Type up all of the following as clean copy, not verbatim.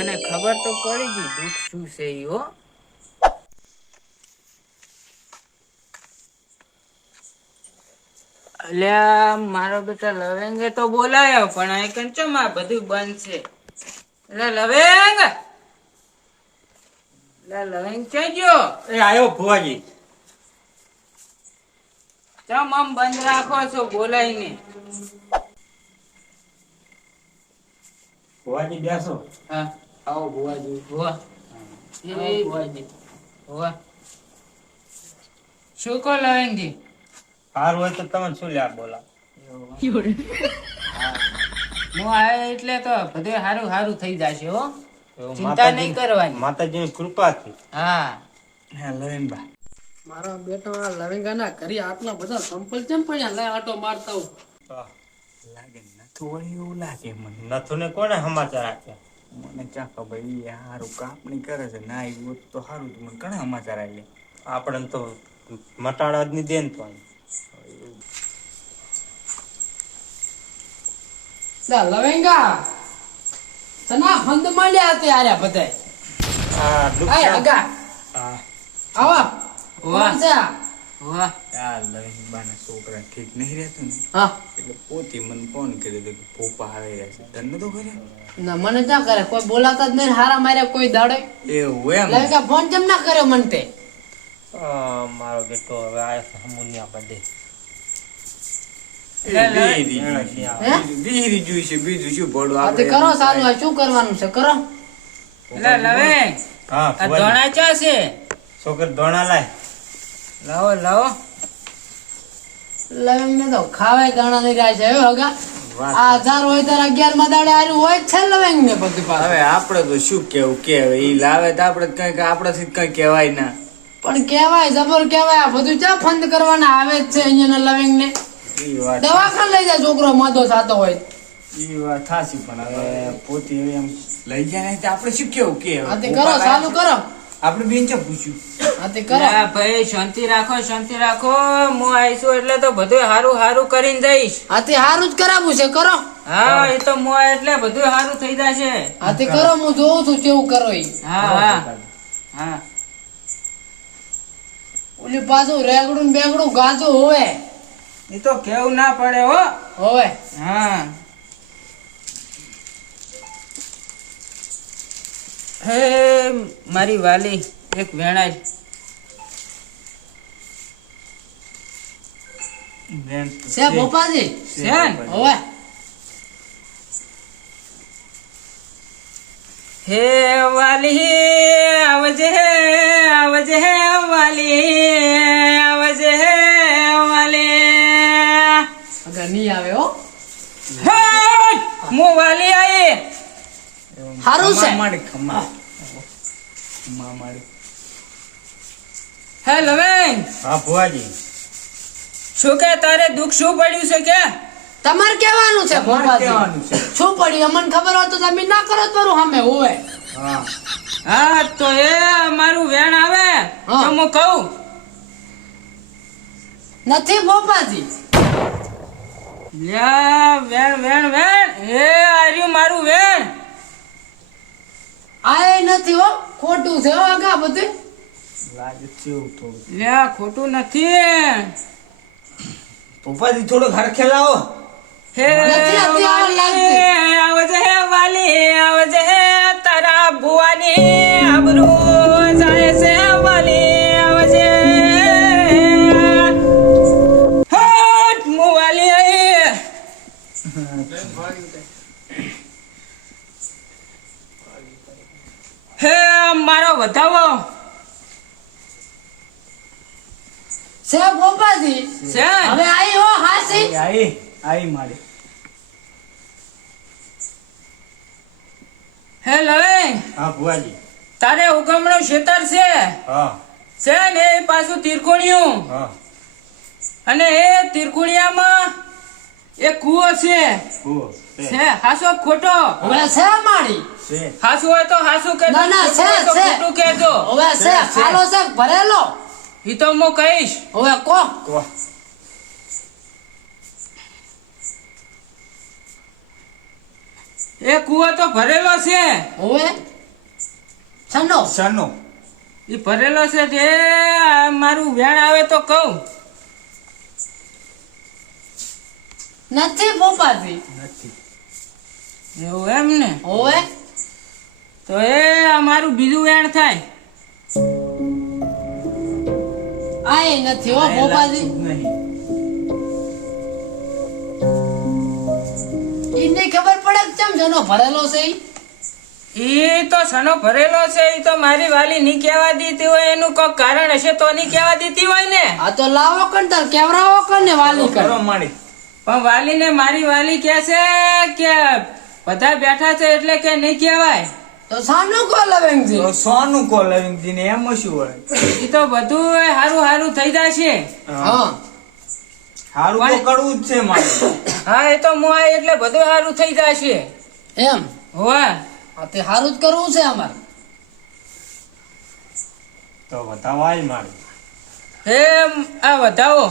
મને ખબર તો પડી ગઈ દુઃખ શું છે ઈ હો. અલ્યા મારો બેટા લવેંગે તો બોલાયો પણ આ કંચમ આ બધું બંધ છે. એટલે લવેંગ ક્યાં ગયો? એ આયો ભુવાજી. ચમ આમ બંધ રાખો છો બોલાઈને? ભુવાજી બેસો. હા આવો ભુવાજી. ભુવા એ ભુવાજી ભુવા શું કહો લવેંગજી? હાર હોય તો તમે શું લ્યા બોલા. હું આવ્યો એટલે તો બધું હારું હારું થઈ જશે હો. ચિંતા નહીં કરવાની. માતાજીની કૃપાથી. હા હે લવિંગબા. મારા બેટા લવિંગાના ઘરે આટલા બધા સંપલ કેમ પડ્યા? લે આટો મારતા હું. લાગે નથુ વળી એવું લાગે મને. નથુ ને કોને સમાચાર આપ્યા? મને ચા ખબર ઈ હારું કાપણી કરે છે ના ઈ હોત તો હારું તો મને ઘણા સમાચાર આલે. આપણે તો મટાડા જ ની દેન તો. લે લવિંગા તના ફંદ મળ્યા તે આર્યા બધાય. આ દુઃખ. આય આગા હા આવા વાહ. કોણ છે આ? વાહ આ લવિંગબાના છોકરા ઠીક નહીં રહેતું ને હા એટલે પોતે મને ફોન કર્યો તો કે પોપા આવી રહ્યા છે. તને તો કર્યો ના મને ક્યાં કરે કોઈ બોલાતા જ નહીં. હારા માર્યા કોઈ દાડે. એવું એમ. લવિંગા ફોન કેમ ના કર્યો મને તે? મારો બેટો હવે આયો છે હમુનિયા બધે. બીરી જોઈ છે બીજું શું ભોળું આ તે કરો સારું. આ શું કરવાનું છે કરો. એટલે લવેંગ હા આ ધોણા ચા છે? છોકર દોણા લાય. લાવો લાવો. લવિંગ ને તો ખાવાય દાણા નહીં રહ્યા છે હવે હગા. આ 1000 હોય ત્યારે 11 માં દાડે આર્યું હોય જ છે લવિંગ ને બધું પાછું. હવે આપડે તો શું કેવું કે ઈ લાવે તો આપડે કઈક આપડાથી કઈ કહેવાય ના. પણ કેવાય જબર કેવાય. આ બધું ચા ફંદ કરવાના આવે જ છે અહીંયા લવિંગ ને. ઈ વાત દવાખાને લઈ જાય છોકરો માદો થતો હોય. ઈ વાત થાસી પણ હવે પોતે હવે એમ લઈ જાય નહીં તો આપડે શું કેવું કે આ તે કરો ચાલુ કરો. આપડે બેન ચા પૂછ્યું. આ તે કરો. લા ભાઈ શાંતિ રાખો શાંતિ રાખો. હું આવીશું એટલે તો બધું હારું હારું કરીને જઈશ. આ તે હારું જ કરાવું છે કરો. હા એ તો હું આવું એટલે બધું હારું થઈ જશે. આ તે કરો હું જોઉં છું કેવું કરો ઈ. હા હા હા ઓલી પાછું રેગડું ને બેગડું ગાજું હોવે એ તો કેવું ના પડે હો. હોવે. હા હે મારી વાલી એક વેણાય છે પપ્પાજી છે ને? હોવે. હે વાલી આવજે આવજે વાલી આવજે વાલી. અગર નહીં આવે હો. હે હું વાલી આઈ. હારું છે. માડી ખમા માડી. હે લવેંગ હા ભુવાજી. શું કે તારે દુઃખ શું પડ્યું છે કે? તમારે કહેવાનું છે તમારે પપ્પાજી. કહેવાનું છે. શું પડ્યું અમને ખબર હોય તો તમે ના કરો તો મારું સામે હોવે. હા હા તો એ મારું વેણ આવે તો હા. હું કહું. નથી પપ્પાજી. લ્યા વેણ વેણ વેણ હે આર્યું મારું વેણ. આ નથી હો ખોટું છે હો આગા બધું. લાગે છે એવું થોડું. લ્યા ખોટું નથી. પપ્પાજી થોડું હરખે લાવો. હે નથી, નથી, આ લાગતી. આવજે હે વાલી આવજે હે તારા ભુવાની આબરૂ જાય છે વાલી આવજે. હટ હું વાલી આઈ. હે મારો વધાવો છે પપ્પાજી. છે હવે આઈ હો હાસી. આઈ મારી. હે લવેંગ હા ભુવાજી. તારે ઉગમણું ખેતર છે હા છે ને એ પાછું તીરકોણિયું હા અને એ તીરકોણિયામાં એક કૂવો છે. કુવો છે હાસો ખોટો? હવે છે મારી. છે. હાસુ હોય તો હાસુ કહેજો, ના, ના, ખોટું હોય તો છે. ખોટું કહેજો. હવે છે ખાલો છે ભરેલો. ઈ તો હું કહીશ. હવે કો કો એ કૂવો તો ભરેલો છે હવે સનો સનો એ ભરેલો છે તે આ મારું વેણ આવે તો કહું. નથી ભોપાજી. નથી. એવું એમ ને? હોવે તો એ આ મારું બીજું વેણ થાય. આ એ નથી હો ભોપાજી. નહીં. ઈને ખબર પડે કે ચમ સનો ભરેલો છે ઈ? ઈ તો સનો ભરેલો છે ઈ તો મારી વાલી ની કહેવા દીધી હોય એનું કોઈ કારણ હશે તો ની કહેવા દીધી હોય ને. આ તો લાવો કણ તાર કેવરાવો કણ ને વાલી કરો કર. માડી. પણ વાલીને મારી વાલી કહે છે કે બધા બેઠા છે એટલે કે નહીં કહેવાય. તો સાનું કો લવેંગજી. તો સોનું કો લવિંગજી ને એમ શું હોય? ઈ તો બધું હારું હારું થઈ જશે. હા હારું તો કરવું જ છે મારે. હા એ તો મુઆ એટલે બધું હારું થઈ જશે. એમ હોવા હા તે હારું જ કરવું છે અમારે. તો બતાવાય મારે. હે આ વધાવો.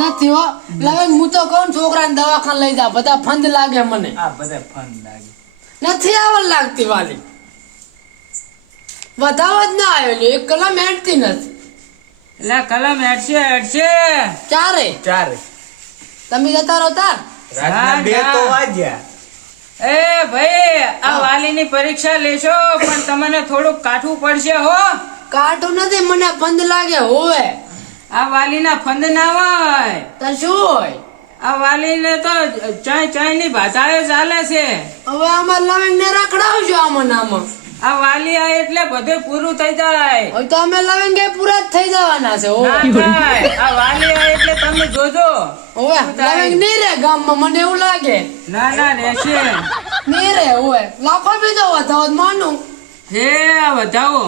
નથી હો લવેંગ હું તો કહું છોકરાને દવાખાને લઈ જા બધા ફંદ લાગે મને. આ બધા ફન લાગે. નથી આવડ લાગતી વાલી. વધાવો જ ના આવ્યો લ્યો. એક કલમ હેડતી નથી. એટલે કલમ હેડશે ચારે ચારે. તમે જતા રહો તાર. રાતના ના, 2 તો ના. વાગ્યા. એ ભાઈ આ વાલીની પરીક્ષા લેશો પણ તમને થોડુંક કાઠવું પડશે હો. કાઢું નથી મને ફંદ લાગે હોવે. આ વાલીના ફંદ ના હોય. તો શું હોય આ વાલીને તો ચાય ની ભાષાએ ચાલે છે. હવે અમાર લવેંગ ને રખડાવજો આમાં આમાં. આ વાલી આ એટલે બધું પૂરું થઈ જાય. હવે તો અમે લવેંગ એ પૂરા જ થઈ જવાના છે ના હોવે. થાય. આ વાલી આ એટલે તમે જોજો. હોવે લવેંગ નહીં રે ગામમાં મને એવું લાગે. ના ના રહેશે. નહીં રે હોવે લાખો બીજો વધાવો જ માનું. હે આ વધાવો.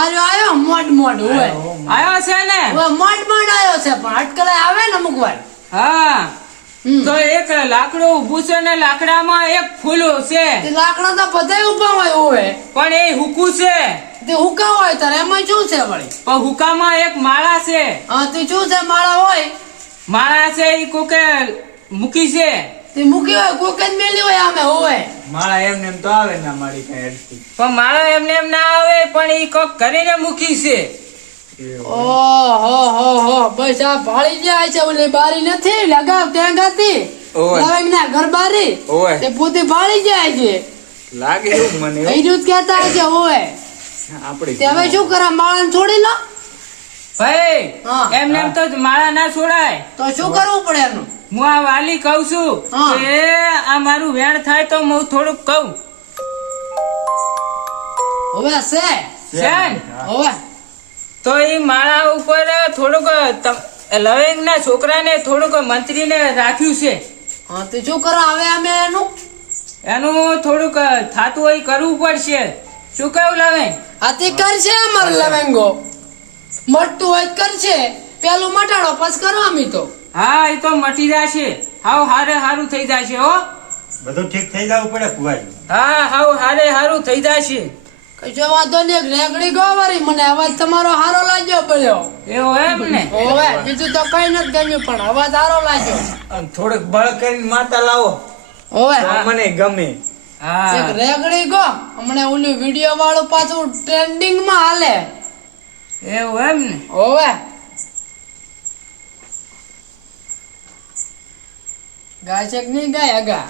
આયો મોડ મોડ હોવે. આયો છે ને? હવે મોડ મોડ આયો છે પણ અટકળે આવે ને અમુક વાર. હા હમ. તો એક લાકડું ઊભું છે ને લાકડામાં એક ફૂલ છે તે લાકડા તો બધાય ઊભા હોય હોવે. પણ એ હુકું છે. તે હુકા હોય તારે એમાં શું છે વળી? પણ હુકામાં એક માળા છે. હા તે શું છે માળા હોય માળા છે ઈ કોકે મૂકી છે. તે મૂકી હોય કોકે જ મેલી હોય આમે હોવે. મારા એમને એમ તો આવે ના મારી કઈ હેડતી. પણ માળા એમને એમ ના આવે પણ ઈ કોક કરીને મૂકી છે. ઓહો બસ આ ભાળી જાય છે ઓલી બારી નથી લગાવ ત્યાં ગાતી ઓય. લવેંગ ના ઘર બારી ઓય. તે પોતે ભાળી જાય છે. લાગે એવું મને. કઈ જ કહેતા છે ઓય. આપણે તે હવે શું કરા માળાને છોડી લો ભાઈ હા. એમને એમ તો માળા ના છોડાય. તો શું કરવું પડે એનું? હું આ વાલી કઉ છું હા. કે આ મારું વેણ થાય તો હું થોડુંક કહું. હવે છે છે ને? હવે તો એ માળા ઉપર થોડુંક લવેંગ ના છોકરાને થોડુંક મંત્રીને રાખ્યું છે. હા તે શું કરો હવે અમે એનું થોડુંક થાતું હોય કરવું પડશે. શું કહ્યું લવેંગ? આ તે કરશે અમાર લવેંગો મટતું હોય તો કરશે. પેલું મટાડો પછી કરો અમે તો. હા એ તો મટી જશે. હાવ હારે હારું થઈ જશે હો. બધું ઠીક થઈ જવું પડે ફુવાજી. હા હાવ હારે હારું થઈ જશે. કશો વાંધો નહીં. રેગડી ગોવારી મને અવાજ તમારો હારો લાગ્યો પડ્યો. એવું એમ ને? ઓવે બીજું તો કઈ નથી ગમ્યું પણ અવાજ સારો લાગ્યો. અને થોડુંક બળ કરીને માતા લાવો ઓવે તો મને ગમે. એક હા રેગડી ગો હમણે ઓલું વિડિયો વાળું પાછું ટ્રેન્ડિંગ માં હાલે. એવું એમ ને? ઓવે ગાય છે કે નહીં ગાય અગા?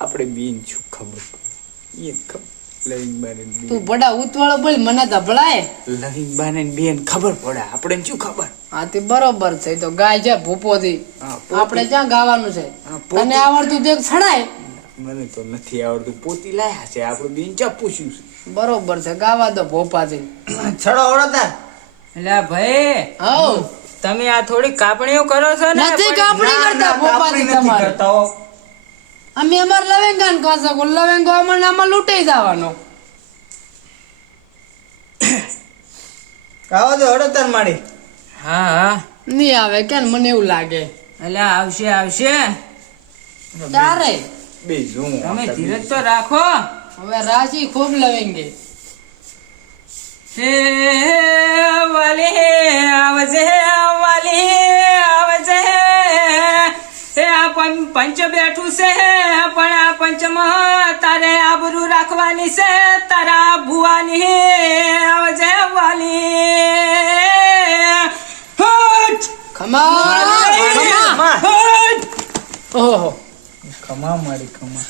આપણે બેન શું ખબર પડે એ ખબર. લવિંગબાને તું બડા ઉતવાળો બોલ મને તો ભળાય. લવિંગબાને બેન ખબર પડે આપણે શું ખબર. હા તે બરોબર છે. એ તો ગાય છે ભૂપોથી. હા, પોતી. આપણે ક્યાં ગાવાનું છે? હા, પોતી. તને આવડતું દેખ છડાય. મને તો નથી આવડતું. પોતી લાયા છે આપણે બેન ચા પૂછ્યું છે. બરોબર છે ગાવા દો ભોપાથી. છડો આવડતા. એટલે ભાઈ હવ તમે આ થોડી કાપણીઓ કરો છો ને નથી પણ- કાપણી કરતા ભોપાથી નથી તમારે. કરતા હો. અમે અમાર લવેંગાન કાંસા કો લવેંગો અમને આમાં લૂંટાઈ જવાનો. આવો તો હડતર માડી. હા હા નહીં આવે કેમ મને એવું લાગે. એટલે આવશે આવશે. તારે બે જોઉં તમે આપણે ધીરજ તો રાખો. હવે રાશી ખૂબ લવેંગે. હે વાલી આવજે વાલી આવજે પંચ બેઠું છે પણ આ પંચમાં તારે આબરૂ રાખવાની છે તારા ભુવાની આવજે વાલી હટ! ખમા હટ! ઓહો ખમા મારી ખમા.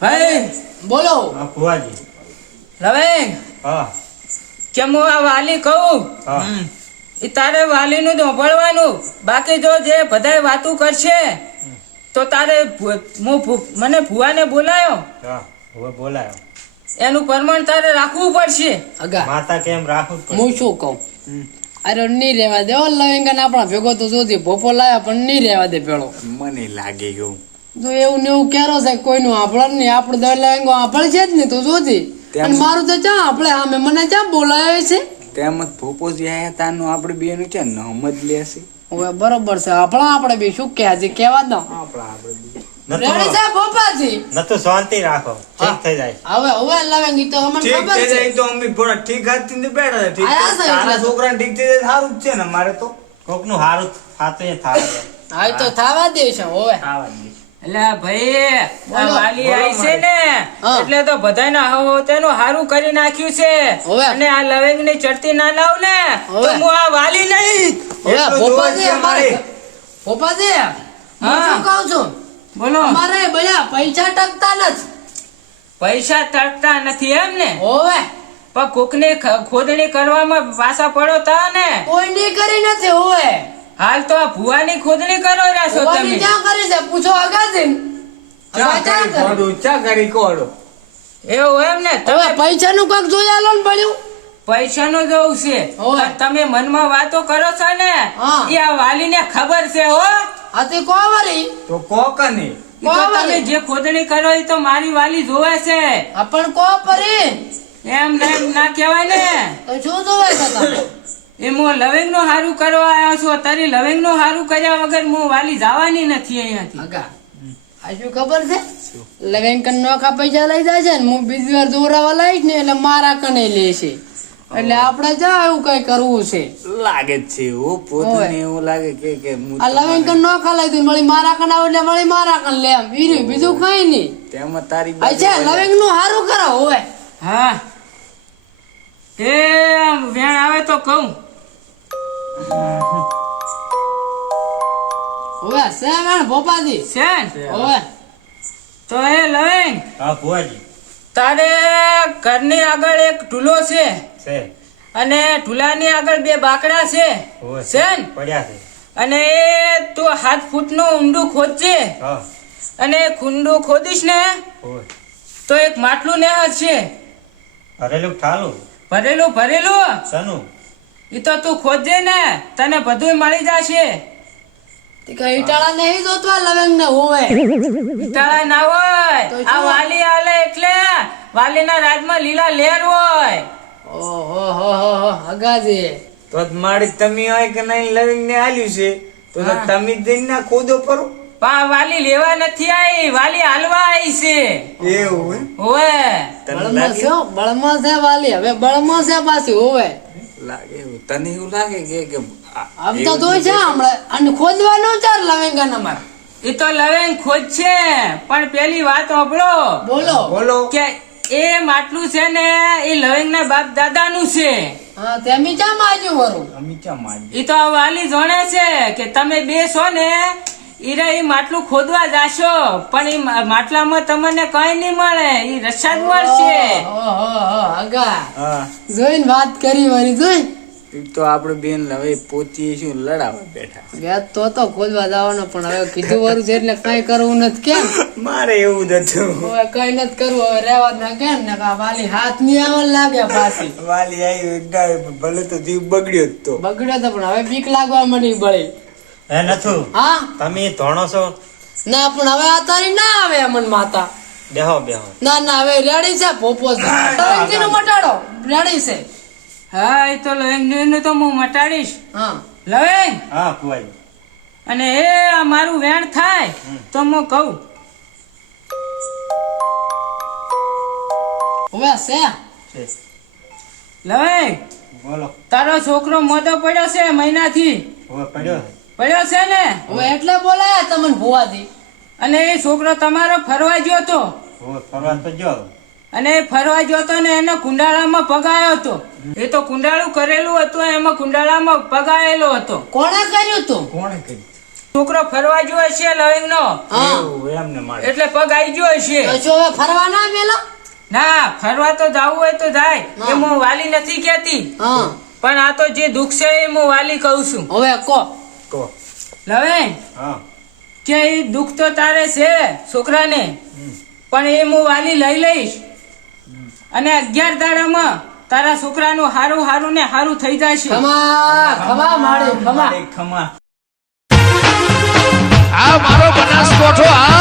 ભાઈ બોલો હા ફુવાજી. લવેંગ હા કેમ હું આ વાલી કહું હા ઈ તારે વાલીનું સાંભળવાનું બાકી જો જે બધાય વાતું કરશે તો તારે મને ભુવાને બોલાયો હા હવે બોલાયો. એનું પ્રમાણ તારે રાખવું પડશે. અગા માતા કેમ રાખું જ હું શું કહું અરે નહીં રહેવા દે લવિંગન આપણા ભેગો તો જોતી ભોપો લાયા પણ નહીં રહેવા દે પેલો મને લાગે એવું. તો એવું ને એવું કેરો છે કોઈનું આપણો નહીં આપણે તો લવિંગો આપણે છે જ નહીં તો જોતી અને મારું તો ચા આપણે સામે મને ચા બોલાવે છે તેમ જ ભોપોજી આયા તાનું આપણે બેનું છે ને સમજ લેશે. હવે બરોબર છે આપણે બે શું કે હજી કેવા દો રેડી છે ભોપાજી નતો શાંતિ રાખો ઠીક થઈ જાય. હવે લવિંગ ઈ તો અમને ખબર છે તો અમે થોડા ઠીક હાથથી ને બેઠા છે. ઠીક આયા છે તારા એટલે. છોકરાને ઠીક થઈ જાય સારું જ છે ને. મારે તો કોકનું હારું થાતું એ થાય. હા ઈ તો થાવા દે છે હવે ખાવા દે. એટલે ભાઈ આ બોલો, વાલી બોલો આવી છે ને હા. એટલે તો બધાના તેનું હારું કરી નાખ્યું છે હવે. અને આ લવિંગ ની ચડતી ના લાવ ને તો હવે. હું આ વાલી નહીં. હવે એટલું ભોપાજી જોવા અમારે છે ભોપાજી હું હા. શું કહું છું બોલો અમારે ભયા પૈસા ટકતા નથી પૈસા તરતા નથી એમ ને હોવે પણ કોકની ખોદણી કરવામાં પાછા પડો તા ને કોઈ ની કરી નથી હોવે હાલ તો આ ભુવાની ખોદણી કરો રહ્યા છો હોવાની તમે ક્યાં કરી છે પૂછો અગાજી ચા કરી કોડો. એવું એમ ને હવે તમે પૈસા નું કઈક જોઈ આલો ને પડ્યું પૈસાનું જોવું છે હોવે. પણ તમે મનમાં વાતો કરો છો ને હા. એ આ વાલીને ખબર છે હો આ તે કોવરી તો કોકની ઈ તો તમે જે ખોદણી કરો એ તો મારી વાલી જોવે છે આપણ કોપરી એમ ને એમ ના કહેવાય ને તો શું જોવે છે તમે એમ હું લવિંગ નું હારું કરવા આવ્યો છું તારી લવિંગ નું હારું કર્યા વગર હું વાલી જવાની નથી અહીંયાથી અગા આ શું ખબર છે લવેંકન નોખા પૈસા લઈ જાય છે ને હું બીજી વાર જોરાવા લઈશ ને એટલે મારા કને લે છે એટલે આપણે જા એવું કઈ કરવું છે લાગે જ છે ઓ પોતાને એવું લાગે કે હું આ લવેંકન નોખા લઈ દઉં વળી મારા કને આવે એટલે વળી મારા કને લે એમ ઈર્યું બીજું કઈ નહીં તેમાં તારી અચ્છા લવેંગ નું હારું કરો હવે હા એ વેણ આવે તો કહું હવે છે વેણ ભોપાજી છે ને? હવે તો એ લવિંગ હા ભુવાજી તારે ઘરની આગળ એક ઢૂલો છે છે અને ઢૂલાની આગળ બે બાકડા છે હોય છે ને? પડ્યા છે. અને એ તું 7 ફૂટનું ઊંડું ખોદજે હા અને ખુંડું ખોદીશ ને હોય તો એક માટલું નહેર છે ભરેલું ઠાલું ભરેલું સનું ઈ તો તું ખોદજે ને તને બધું મળી જશે તે કઈ ઈટાળા નહીં જોતવા લવેંગ ને હોવે તારા ના હોય તો આ શું? વાલી આલે એટલે વાલીના રાજમાં લીલા લેર હોય ઓહો હો હો હગાજી તો મારી તમે હોય કે નહીં લવિંગ ને આલ્યું છે તો હા. તમે જઈને ના ખોદો કરો પા વાલી લેવા નથી આવી વાલી હાલવા આવી છે એવું હોય તને બળમાં લાગે છે હો, બળમાં છે વાલી હવે બળમાં છે પાછી હોવે લાગે એવું તને એવું લાગે કે આમ તો જોઈ છે હમણાં અને ખોદવાનું ચાર લવેંગા નંબર એ તો લવેંગ ખોજ છે પણ પેલી વાત સાંભળો બોલો બોલો કે એ માટલું છે ને એ લવેંગ ના બાપ દાદા નું છે હા તેમી ચા માજુ વરું અમી ચા મારી એ તો આ વાલી જાણે છે કે તમે બે છો ને ઈરે એ માટલું ખોદવા જાશો પણ એ માટલામાં તમને કઈ નહીં મળે એ રસાદ મળશે ઓહો હગા હા જોઈને વાત કરી વળી જોઈ ઈ તો આપણે બેન હવે પોતી શું લડાવા બેઠા ગયા તો ખોદવા જવાનો પણ હવે કીધું વરું છે એટલે કઈ કરવું નથી કેમ મારે એવું જ હતું હવે કઈ નથી કરવું હવે રેવા જ ના કેમ ને કા વાલી હાથ ની આવવા લાગે પાછી વાલી આવી ભલે તો જીવ બગડ્યો જ તો બગડ્યો તો પણ હવે બીક લાગવા મળી બળી હે નથુ હા તમે ધોણો છો ના પણ હવે આ તારી ના આવે અમન માતા બેહો ના ના હવે રેડી છે પોપો છે નો મટાડો રેડી છે હા એ તો લવેંગ નું તો હું મટાડીશ હા લવેંગ હા ફુવાજી અને એ આ મારું વેણ થાય તો હું કહું હવે છે છે લવેંગ બોલો તારો છોકરો મોટો પડ્યો છે મહિનાથી હવે પડ્યો પડ્યો છે ને હવે એટલે બોલાયા તમને ભુવાજી. અને એ છોકરો તમારો ફરવા ગયો તો ઓ ફરવા તો જો અને એ ફરવા ગયો તો ને એને કુંડાળામાં પગાયો હતો. એ તો કુંડાળું કરેલું હતું એમાં કુંડાળામાં પગાયેલો હતો. કોણે કર્યું તું? કોણે કરી છોકરો ફરવા ગયો હશે લવિંગનો હા એવું એમને મારે એટલે પગ આવી ગયો હશે. તો શું હવે ફરવા ના મેલા? ના ફરવા તો જાવું હોય તો જાય હા. એ હું વાલી નથી કહેતી હા પણ આ તો જે દુઃખ છે એ હું વાલી કહું છું. હવે કો. કહો લવિંગ હા કે એ દુઃખ તો તારે છે છોકરાને પણ એ હું વાલી લઈ લઈશ અને 11 દાડામાં તારા છોકરાનું હારું હારું ને હારું થઈ જશે. ખમા ખમા માડી ખમા. ખમા આ મારો બનાસકોઠો આ